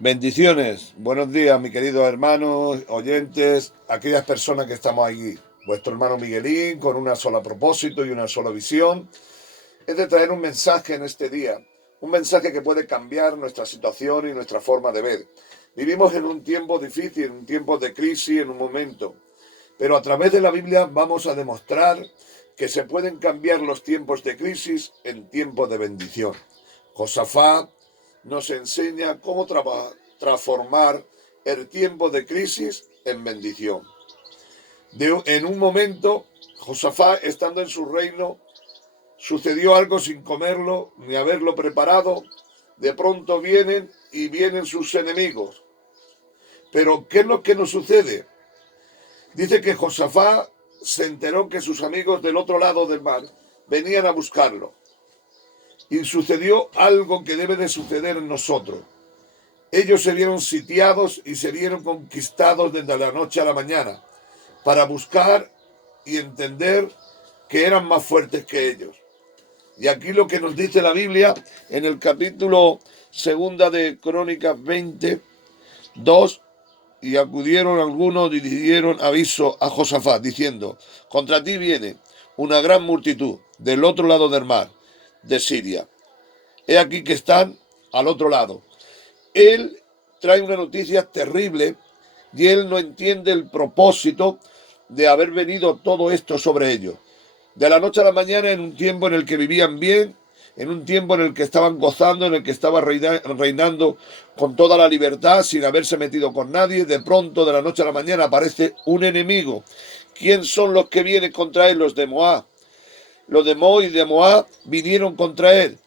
Bendiciones, buenos días, mi queridos hermanos, oyentes, aquellas personas que estamos aquí. Vuestro hermano Miguelín, con una sola propósito y una sola visión, es de traer un mensaje en este día, un mensaje que puede cambiar nuestra situación y nuestra forma de ver. Vivimos en un tiempo difícil, en un tiempo de crisis, en un momento, pero a través de la Biblia vamos a demostrar que se pueden cambiar los tiempos de crisis en tiempos de bendición. Josafat nos enseña cómo transformar el tiempo de crisis en bendición. En un momento, Josafat, estando en su reino, sucedió algo sin comerlo ni haberlo preparado. De pronto vienen sus enemigos. Pero ¿qué es lo que nos sucede? Dice que Josafat se enteró que sus amigos del otro lado del mar venían a buscarlo. Y sucedió algo que debe de suceder en nosotros. Ellos se vieron sitiados y se vieron conquistados desde la noche a la mañana para buscar y entender que eran más fuertes que ellos. Y aquí lo que nos dice la Biblia en el capítulo segunda de Crónicas 22, y acudieron algunos y dieron aviso a Josafat diciendo: contra ti viene una gran multitud del otro lado del mar, de Siria. He aquí que están al otro lado. Él trae una noticia terrible y él no entiende el propósito de haber venido todo esto sobre ellos. De la noche a la mañana, en un tiempo en el que vivían bien, en un tiempo en el que estaban gozando, en el que estaba reinando con toda la libertad, sin haberse metido con nadie, de pronto, de la noche a la mañana, aparece un enemigo. ¿Quién son los que vienen contra él? Los de Moab. Los de Moab y de Moab vinieron contra él.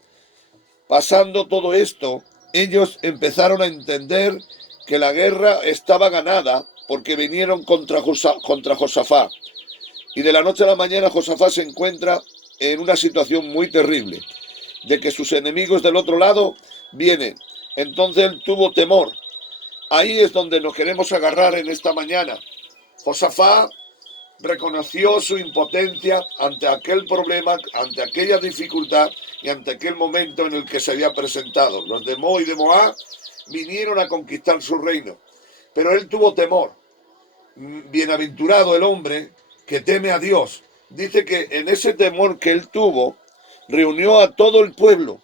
Pasando todo esto, ellos empezaron a entender que la guerra estaba ganada porque vinieron contra Josafat. Y de la noche a la mañana Josafat se encuentra en una situación muy terrible, de que sus enemigos del otro lado vienen. Entonces él tuvo temor. Ahí es donde nos queremos agarrar en esta mañana. Josafat reconoció su impotencia ante aquel problema, ante aquella dificultad y ante aquel momento en el que se había presentado. Los de Moab y de Moab vinieron a conquistar su reino, pero él tuvo temor. Bienaventurado el hombre que teme a Dios. Dice que en ese temor que él tuvo, reunió a todo el pueblo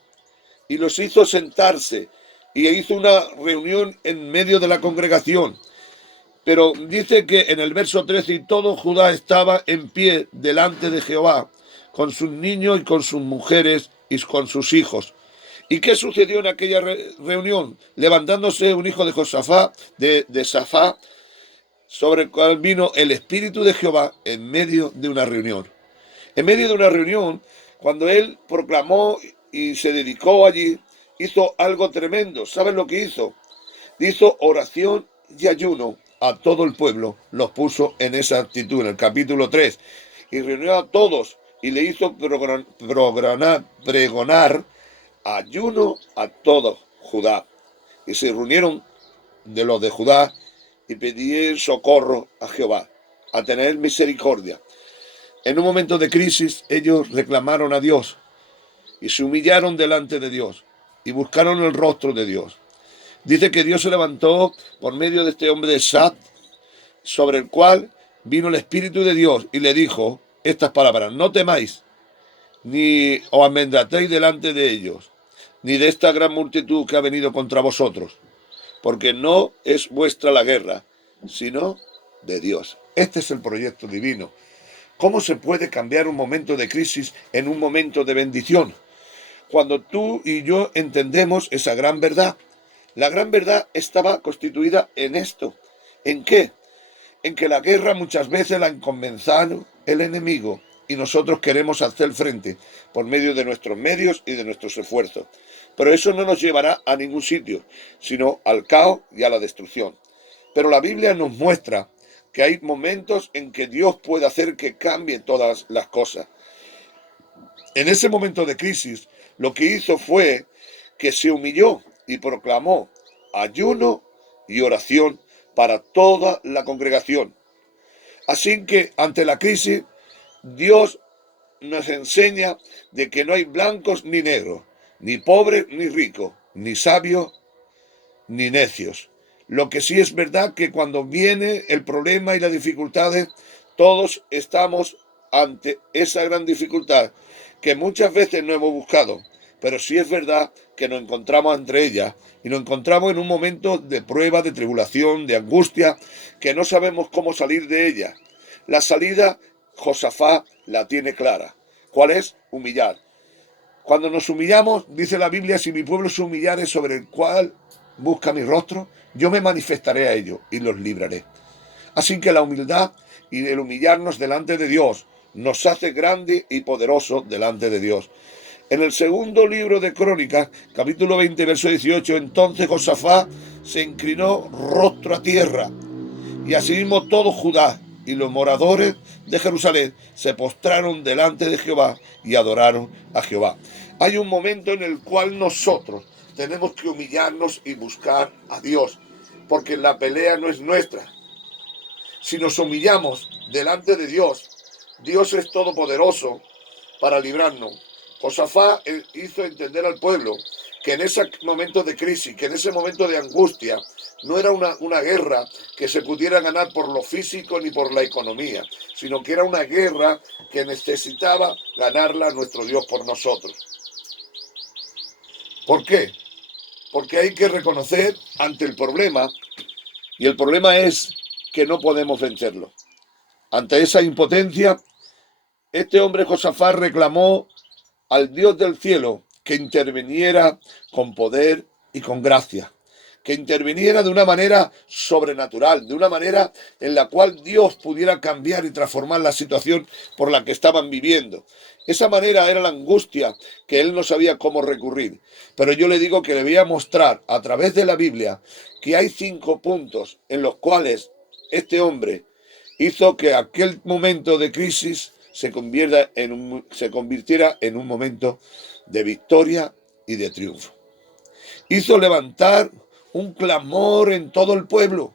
y los hizo sentarse y hizo una reunión en medio de la congregación. Pero dice que en el verso 13, y todo Judá estaba en pie delante de Jehová, con sus niños y con sus mujeres y con sus hijos. ¿Y qué sucedió en aquella reunión? Levantándose un hijo de Josafat, de Safá, sobre el cual vino el Espíritu de Jehová en medio de una reunión. En medio de una reunión, cuando él proclamó y se dedicó allí, hizo algo tremendo. ¿Saben lo que hizo? Hizo oración y ayuno a todo el pueblo, los puso en esa actitud, en el capítulo 3, y reunió a todos y le hizo pregonar ayuno a todo Judá. Y se reunieron de los de Judá y pedían socorro a Jehová, a tener misericordia. En un momento de crisis, ellos reclamaron a Dios y se humillaron delante de Dios y buscaron el rostro de Dios. Dice que Dios se levantó por medio de este hombre de Sat, sobre el cual vino el Espíritu de Dios y le dijo estas palabras: no temáis, ni os amedrentéis delante de ellos, ni de esta gran multitud que ha venido contra vosotros, porque no es vuestra la guerra, sino de Dios. Este es el proyecto divino. ¿Cómo se puede cambiar un momento de crisis en un momento de bendición? Cuando tú y yo entendemos esa gran verdad. La gran verdad estaba constituida en esto. ¿En qué? En que la guerra muchas veces la encomenzaron el enemigo y nosotros queremos hacer frente por medio de nuestros medios y de nuestros esfuerzos. Pero eso no nos llevará a ningún sitio, sino al caos y a la destrucción. Pero la Biblia nos muestra que hay momentos en que Dios puede hacer que cambien todas las cosas. En ese momento de crisis, lo que hizo fue que se humilló y proclamó ayuno y oración para toda la congregación. Así que ante la crisis, Dios nos enseña de que no hay blancos ni negros, ni pobres ni ricos, ni sabios ni necios. Lo que sí es verdad que cuando viene el problema y las dificultades, todos estamos ante esa gran dificultad que muchas veces no hemos buscado, pero sí es verdad que nos encontramos entre ellas y nos encontramos en un momento de prueba, de tribulación, de angustia, que no sabemos cómo salir de ella. La salida, Josafat la tiene clara. ¿Cuál es? Humillar. Cuando nos humillamos, dice la Biblia, si mi pueblo se humillare sobre el cual busca mi rostro, yo me manifestaré a ellos y los libraré. Así que la humildad y el humillarnos delante de Dios nos hace grande y poderoso delante de Dios. En el segundo libro de Crónicas, capítulo 20, verso 18, entonces Josafat se inclinó rostro a tierra, y asimismo todo Judá y los moradores de Jerusalén se postraron delante de Jehová y adoraron a Jehová. Hay un momento en el cual nosotros tenemos que humillarnos y buscar a Dios, porque la pelea no es nuestra. Si nos humillamos delante de Dios, Dios es todopoderoso para librarnos. Josafat hizo entender al pueblo que en ese momento de crisis, que en ese momento de angustia, no era una guerra que se pudiera ganar por lo físico ni por la economía, sino que era una guerra que necesitaba ganarla nuestro Dios por nosotros. ¿Por qué? Porque hay que reconocer ante el problema, y el problema es que no podemos vencerlo. Ante esa impotencia, este hombre Josafat reclamó al Dios del cielo que interviniera con poder y con gracia, que interviniera de una manera sobrenatural, de una manera en la cual Dios pudiera cambiar y transformar la situación por la que estaban viviendo. Esa manera era la angustia que él no sabía cómo recurrir. Pero yo le digo que le voy a mostrar a través de la Biblia que hay 5 puntos en los cuales este hombre hizo que aquel momento de crisis se convirtiera en un momento de victoria y de triunfo. Hizo levantar un clamor en todo el pueblo.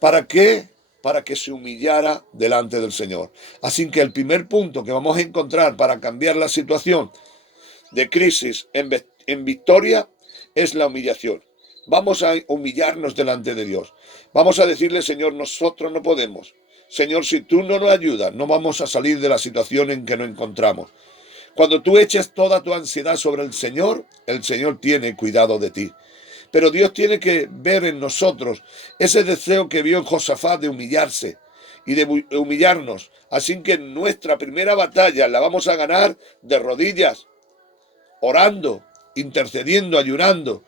¿Para qué? Para que se humillara delante del Señor. Así que el primer punto que vamos a encontrar para cambiar la situación de crisis en victoria es la humillación. Vamos a humillarnos delante de Dios. Vamos a decirle, Señor, nosotros no podemos. Señor, si tú no nos ayudas, no vamos a salir de la situación en que nos encontramos. Cuando tú eches toda tu ansiedad sobre el Señor tiene cuidado de ti. Pero Dios tiene que ver en nosotros ese deseo que vio en Josafat de humillarse y de humillarnos. Así que nuestra primera batalla la vamos a ganar de rodillas, orando, intercediendo, ayunando.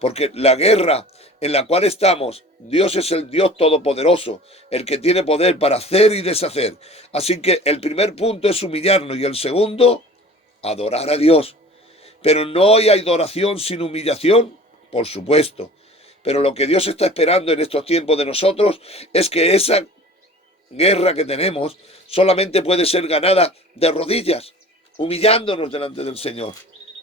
Porque la guerra en la cual estamos, Dios es el Dios todopoderoso, el que tiene poder para hacer y deshacer. Así que el primer punto es humillarnos y el segundo, adorar a Dios. Pero no hay adoración sin humillación, por supuesto. Pero lo que Dios está esperando en estos tiempos de nosotros es que esa guerra que tenemos solamente puede ser ganada de rodillas, humillándonos delante del Señor,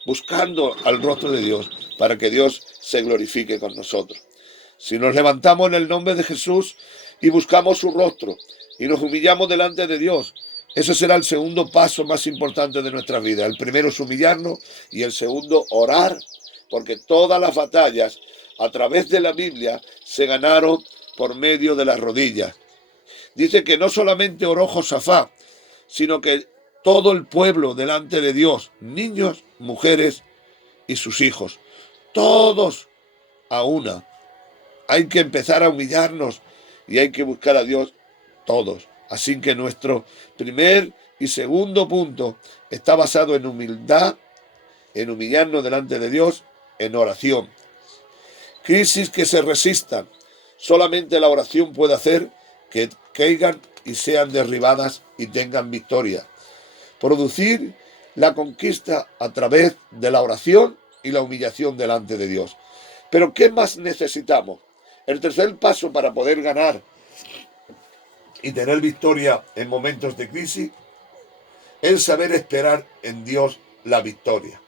buscando al rostro de Dios para que Dios se glorifique con nosotros. Si nos levantamos en el nombre de Jesús y buscamos su rostro y nos humillamos delante de Dios, ese será el segundo paso más importante de nuestra vida. El primero es humillarnos y el segundo orar, porque todas las batallas a través de la Biblia se ganaron por medio de las rodillas. Dice que no solamente oró Josafat, sino que todo el pueblo delante de Dios, niños, mujeres y sus hijos, todos a una. Hay que empezar a humillarnos y hay que buscar a Dios todos. Así que nuestro primer y segundo punto está basado en humildad, en humillarnos delante de Dios, en oración. Crisis que se resistan. Solamente la oración puede hacer que caigan y sean derribadas y tengan victoria. Producir la conquista a través de la oración y la humillación delante de Dios. Pero ¿qué más necesitamos? El tercer paso para poder ganar y tener victoria en momentos de crisis es saber esperar en Dios la victoria.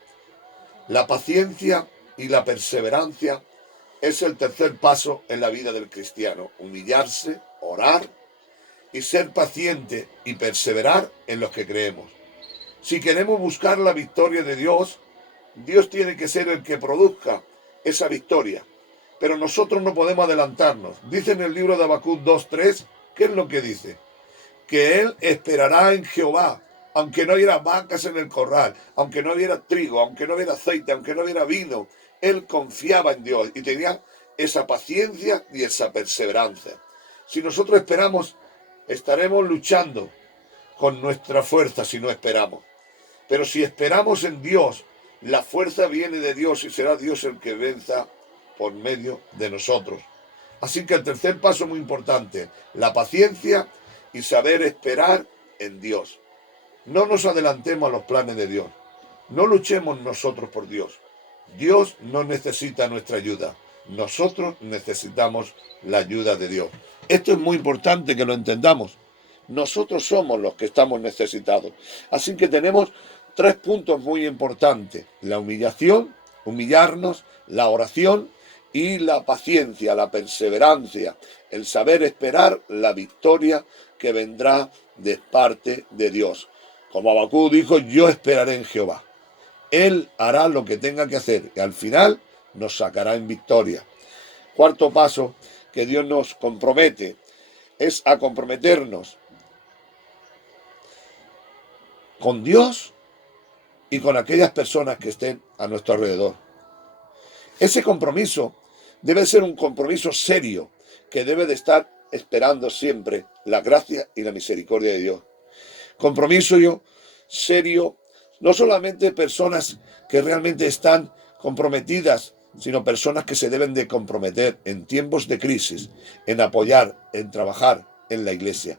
La paciencia y la perseverancia es el tercer paso en la vida del cristiano. Humillarse, orar y ser paciente y perseverar en los que creemos. Si queremos buscar la victoria de Dios, Dios tiene que ser el que produzca esa victoria. pero nosotros no podemos adelantarnos. Dice en el libro de Habacuc 2:3, ¿qué es lo que dice? Que él esperará en Jehová, aunque no hubiera vacas en el corral, aunque no hubiera trigo, aunque no hubiera aceite, aunque no hubiera vino. Él confiaba en Dios y tenía esa paciencia y esa perseverancia. Si nosotros esperamos, estaremos luchando con nuestra fuerza si no esperamos. Pero si esperamos en Dios, la fuerza viene de Dios y será Dios el que venza por medio de nosotros. Así que el tercer paso muy importante, la paciencia y saber esperar en Dios. No nos adelantemos a los planes de Dios. No luchemos nosotros por Dios. Dios no necesita nuestra ayuda. Nosotros necesitamos la ayuda de Dios. Esto es muy importante que lo entendamos. Nosotros somos los que estamos necesitados. Así que tenemos 3 puntos muy importantes. La humillación, humillarnos, la oración y la paciencia, la perseverancia, el saber esperar la victoria que vendrá de parte de Dios. Como Habacuc dijo, yo esperaré en Jehová. Él hará lo que tenga que hacer y al final nos sacará en victoria. Cuarto paso que Dios nos compromete es a comprometernos con Dios y con aquellas personas que estén a nuestro alrededor. Ese compromiso debe ser un compromiso serio que debe de estar esperando siempre la gracia y la misericordia de Dios. Compromiso serio, no solamente personas que realmente están comprometidas, sino personas que se deben de comprometer en tiempos de crisis, en apoyar, en trabajar en la iglesia.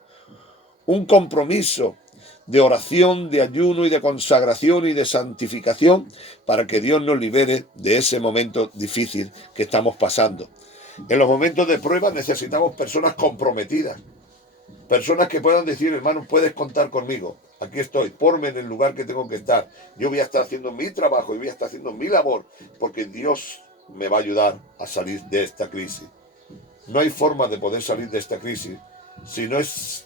Un compromiso de oración, de ayuno y de consagración y de santificación para que Dios nos libere de ese momento difícil que estamos pasando. En los momentos de prueba necesitamos personas comprometidas, personas que puedan decir, hermano, puedes contar conmigo, aquí estoy, ponme en el lugar que tengo que estar, yo voy a estar haciendo mi trabajo y voy a estar haciendo mi labor, porque Dios me va a ayudar a salir de esta crisis. No hay forma de poder salir de esta crisis si no es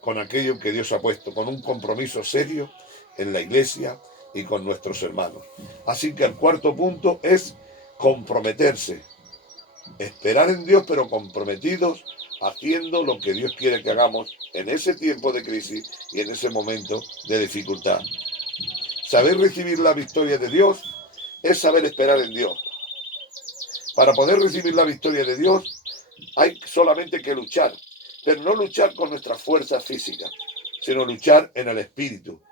con aquello que Dios ha puesto, con un compromiso serio en la iglesia y con nuestros hermanos. Así que el cuarto punto es comprometerse, esperar en Dios, pero comprometidos, haciendo lo que Dios quiere que hagamos en ese tiempo de crisis y en ese momento de dificultad. Saber recibir la victoria de Dios es saber esperar en Dios. Para poder recibir la victoria de Dios hay solamente que luchar, pero no luchar con nuestras fuerzas físicas, sino luchar en el Espíritu,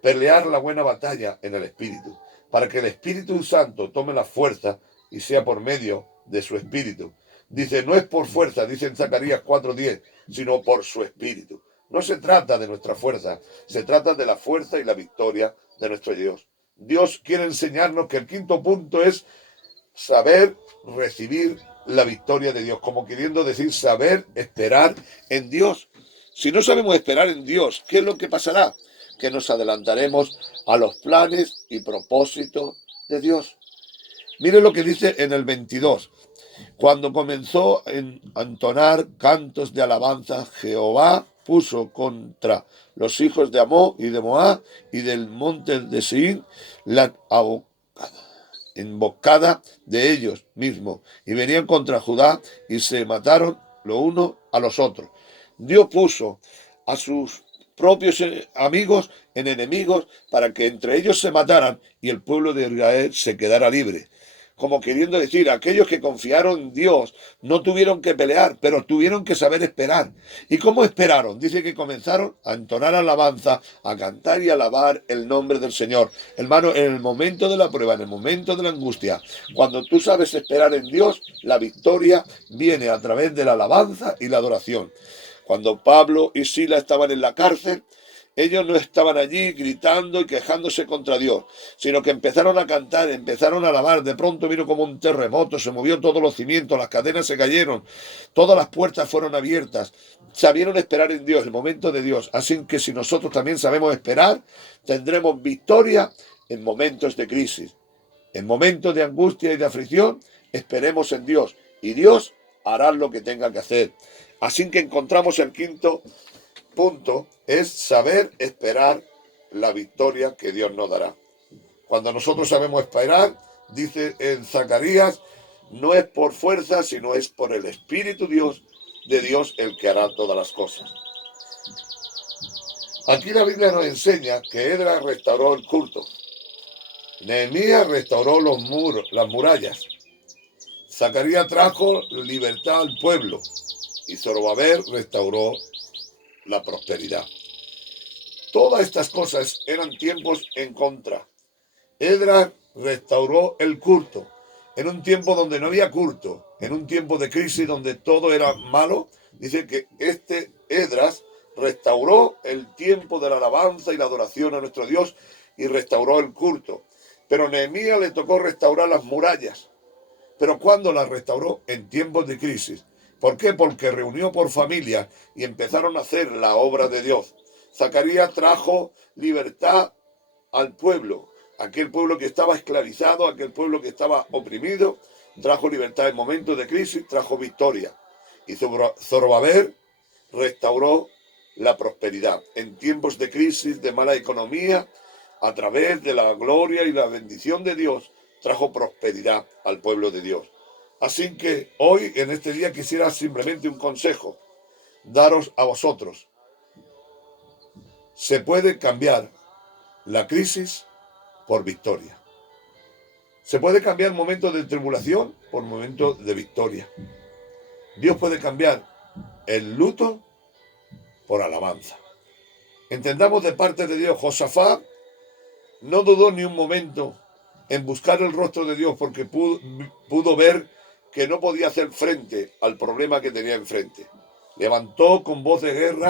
pelear la buena batalla en el Espíritu, para que el Espíritu Santo tome la fuerza y sea por medio de su Espíritu. Dice, no es por fuerza, dice en Zacarías 4:10, sino por su Espíritu. No se trata de nuestra fuerza, se trata de la fuerza y la victoria de nuestro Dios. Dios quiere enseñarnos que el quinto punto es saber recibir la victoria de Dios, como queriendo decir saber esperar en Dios. Si no sabemos esperar en Dios, ¿qué es lo que pasará? Que nos adelantaremos a los planes y propósitos de Dios. Mire lo que dice en el 22. Cuando comenzó a entonar cantos de alabanza, Jehová puso contra los hijos de Amón y de Moab y del monte de Seir la emboscada de ellos mismos, y venían contra Judá y se mataron los unos a los otros. Dios puso a sus propios amigos en enemigos para que entre ellos se mataran y el pueblo de Israel se quedara libre. Como queriendo decir, aquellos que confiaron en Dios no tuvieron que pelear, pero tuvieron que saber esperar. ¿Y cómo esperaron? Dice que comenzaron a entonar alabanza, a cantar y a alabar el nombre del Señor. Hermano, en el momento de la prueba, en el momento de la angustia, cuando tú sabes esperar en Dios, la victoria viene a través de la alabanza y la adoración. Cuando Pablo y Sila estaban en la cárcel, ellos no estaban allí gritando y quejándose contra Dios, sino que empezaron a cantar, empezaron a alabar. De pronto vino como un terremoto, se movió todos los cimientos, las cadenas se cayeron, todas las puertas fueron abiertas. Sabieron esperar en Dios, el momento de Dios. Así que si nosotros también sabemos esperar, tendremos victoria en momentos de crisis. En momentos de angustia y de aflicción, esperemos en Dios y Dios hará lo que tenga que hacer. Así que encontramos el quinto punto, es saber esperar la victoria que Dios nos dará. Cuando nosotros sabemos esperar, dice en Zacarías, no es por fuerza, sino es por el Espíritu de Dios el que hará todas las cosas. Aquí la Biblia nos enseña que Esdras restauró el culto. Nehemías restauró los muros, las murallas. Zacarías trajo libertad al pueblo. Y Zorobabel restauró la prosperidad. Todas estas cosas eran tiempos en contra. Esdras restauró el culto. En un tiempo donde no había culto, en un tiempo de crisis donde todo era malo, dice que este Esdras restauró el tiempo de la alabanza y la adoración a nuestro Dios y restauró el culto. Pero a Nehemías le tocó restaurar las murallas. ¿Pero cuándo las restauró? En tiempos de crisis. ¿Por qué? Porque reunió por familias y empezaron a hacer la obra de Dios. Zacarías trajo libertad al pueblo. Aquel pueblo que estaba esclavizado, aquel pueblo que estaba oprimido, trajo libertad en momentos de crisis, trajo victoria. Y Zorobabel restauró la prosperidad. En tiempos de crisis, de mala economía, a través de la gloria y la bendición de Dios, trajo prosperidad al pueblo de Dios. Así que hoy, en este día, quisiera simplemente un consejo, daros a vosotros. Se puede cambiar la crisis por victoria. Se puede cambiar momentos de tribulación por momentos de victoria. Dios puede cambiar el luto por alabanza. Entendamos de parte de Dios, Josafat no dudó ni un momento en buscar el rostro de Dios porque pudo ver que no podía hacer frente al problema que tenía enfrente. Levantó con voz de guerra